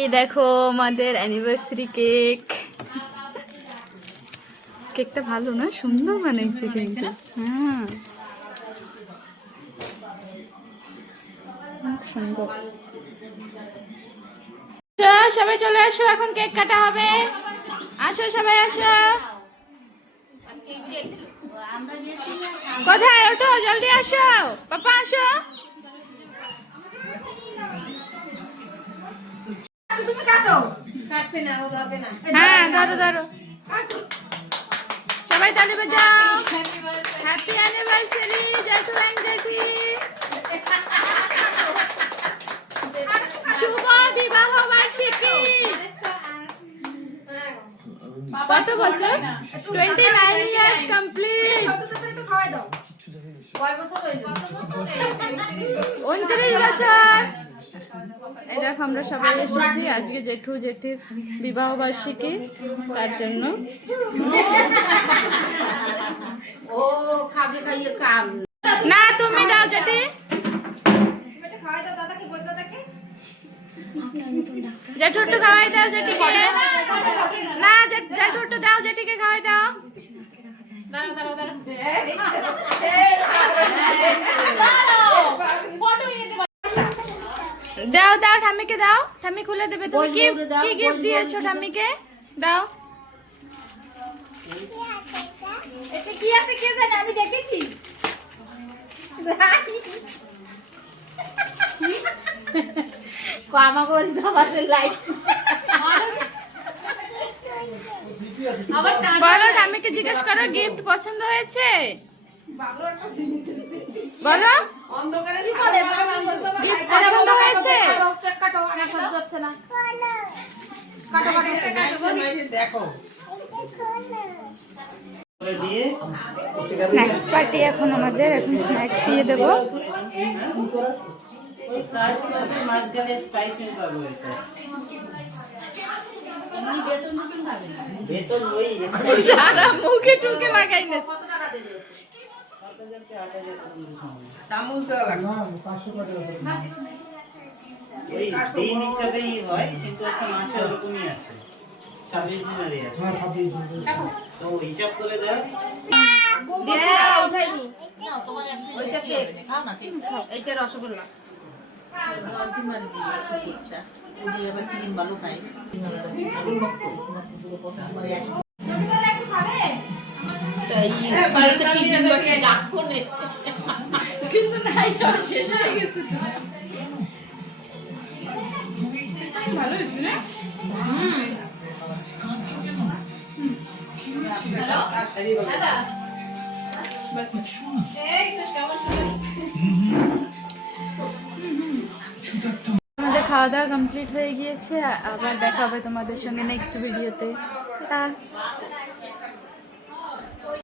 এই দেখো আমাদের অ্যানিভার্সারি কেক। কেকটা ভালো না, সুন্দর বানাইছে কিন্তু। হ্যাঁ সুন্দর। সবাই চলে আসো, এখন কেক কাটা হবে। আসো সবাই আসো। কোথায়? ওঠো, জলদি আসো, পাপা আসো। হ্যাঁ ধরো ধরো, সবাই তালি বাজাও। হ্যাপি অ্যানিভার্সারি জেঠু এন্ড জেঠি। শুভ বিবাহ বার্ষিকী। কত বছর? 29 ইয়ার্স কমপ্লিট। 29 বছর। এই দেখো আমরা সবাই এসেছি আজকে জেঠু জেঠির বিবাহ বার্ষিকী, তার জন্য। না তুমি দাও জেঠি, জেঠু একটু খাওয়াই দাও জেঠিকে। না জেঠু একটু দাও, জেঠিকে খাওয়াই দাও। দাও দাও, ঠাম্মিকে দাও, ঠাম্মি খুলে দেবে। তুমি কি গিফট দিয়েছো ঠাম্মিকে? দাও। এটা কি আছে কে জানে, আমি দেখেছি। কামা করি সবাতে লাইট। বলো ঠাম্মিকে জিজ্ঞেস করো গিফট পছন্দ হয়েছে? বলো অন্ধকারে কি বলে, গিফট পছন্দ হয়েছে? কাটো, আমার সহ্য হচ্ছে না। কাটো কাটো দেখো স্ন্যাক্স পার্টি এখন আমাদের, এখন স্ন্যাক্স দিয়ে দেবো। সারা মুখে টুকে লাগাই না। দিন হিসাবেই হয়, কিন্তু মাসে ওরকমই আছে। 26 দিনেরই আছে। তো হিসাব করে দাও। এইটা রসগোল্লা। কিছু নাই, সব শেষ হয়ে গেছে। ভালো হয়েছে না? আমাদের খাওয়া দাওয়া কমপ্লিট হয়ে গিয়েছে, আবার দেখা হবে তোমাদের সঙ্গে নেক্সট ভিডিওতে।